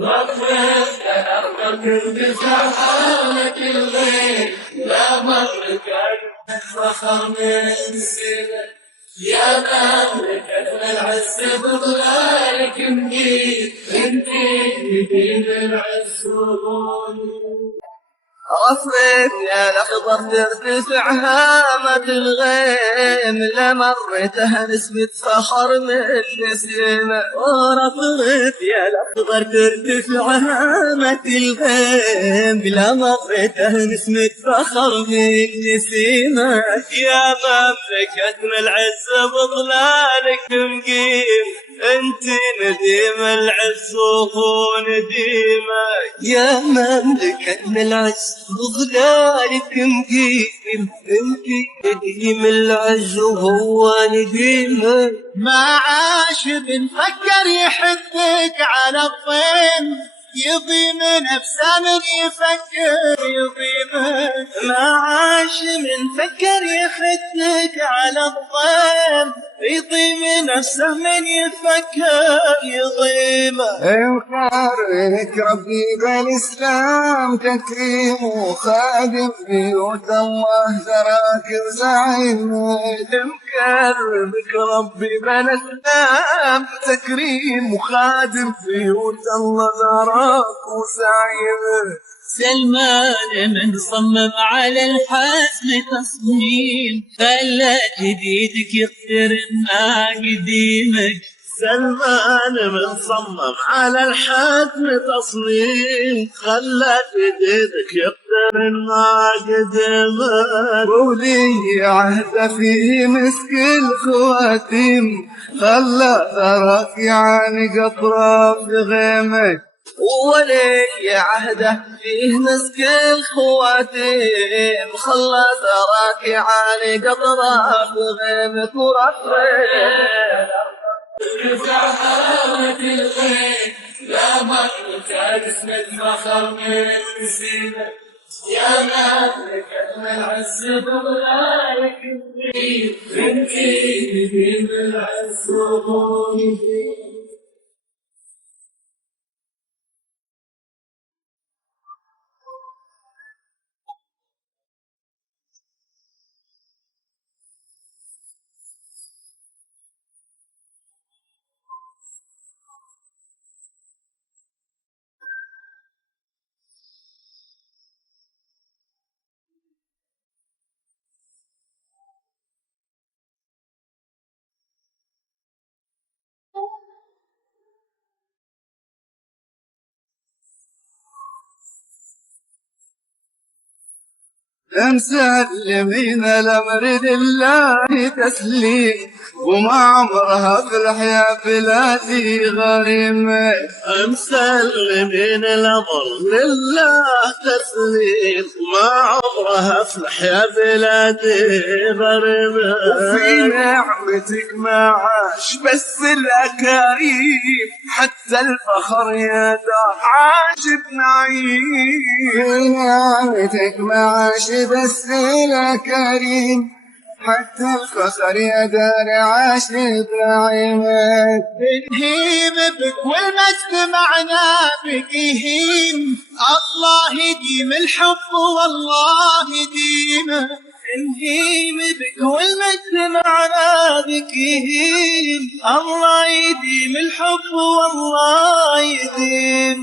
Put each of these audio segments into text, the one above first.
وقفت كنت سحالك الليل لا مرك فخر من سنة يا مملكة العز بظلالك مجيد انتي في العز عصرك يا الأخضر ترتفع هامة الغيم لمرته نسمة فخر من نسيمة. ورفرت يا الأخضر ترتفع هامة الغيم لمرته نسمة فخر من نسيمة. يا مملكة العز بظلالك مقيم انت نديم العز وهو نديمك. يا مملكة العز بظلالك مقيم انت نديم العز وهو نديمك. ما عاش بنفكر يحبك على الطين يضيم نفسه من يفكر يضيمك. ما عاش من فكر يحدك على الضيم يضيم نفسه من يفكر يضيمه. يكرمك ربي بالإسلام تكريم وخادم بيوت الله ذراك وزعيمك. مكرمك ربي بالإسلام تكريم وخادم بيوت الله ذراك وزعيمك. سلمان من صمم على الحسن تصميم خلى جديدك يقترن مع قديمك. سلمان من صمم على الحتم تصميم خلى جديدك يقترن مع قديمك. ولي عهد في مسك الخواتيم خلى ثراك يعانق أطراف غيمك. ولي عهده فيه مسك الخواتيم خلى ثراك يعانق أطراف غيمك. ورفرت زهرة الخيل لا مرت اسمك فخر من نسيمك. يا مملكة العز بظلالك مقيم انتي في العز وهو نديمك. مسلمين الأمر لله تسليم وما عمرها في الحياة بلادي غريمة. مسلمين الأمر لله تسليم وما عمرها في الحياة بلادي غريمة. وفي نعمتك ما عاش بس الأكاريم حتى الفخر يا دار عاش بنعيم. في نعمتك ما عاش بس الأكاريم حتى الفخر يا دار عاش بنعيمك. نهيم بك والمجد معنا بك يهيم الله يديم الحب والله يديمه. نهيم بك والمجد معنا بك يهيم الله يديم الحب والله يديم.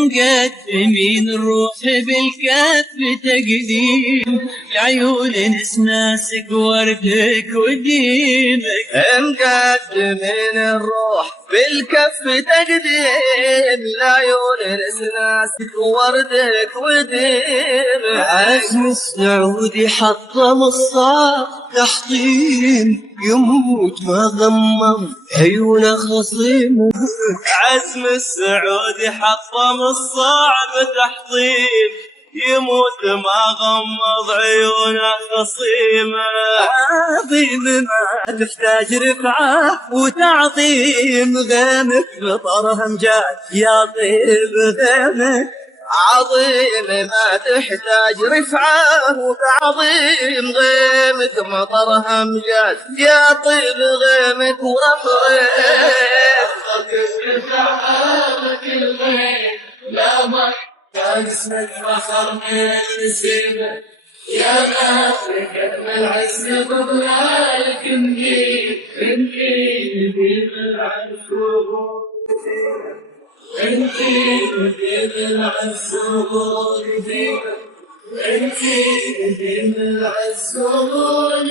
مقدمين الروح بالكف تقديم لعيون نسناسك وردك وديمك. مقدمين الروح بالكف تقديم لعيون نسناسك وردك وديمك. عزم السعودي حطم الصعب تحطيم يموت ما غمض عيونه خصيمه. عزم السعودي حطم الصعب تحطيم يموت ما غمض عيونه خصيمه. عظيم ما تحتاج رفعه وتعظيم غيمك بطرها امجاد يا طيب غيمك. عظيم ما تحتاج رفعه وتعظيم غيمك مطرها امجاد يا طيب غيمك. ورفرت سحابة الغيب لا مر كان اسمك فخر من نسيمه يا مالك العز بضلالك نجيب نجيب بالعنكبوت نجيب بالعنكبوت نجيب بالعنكبوت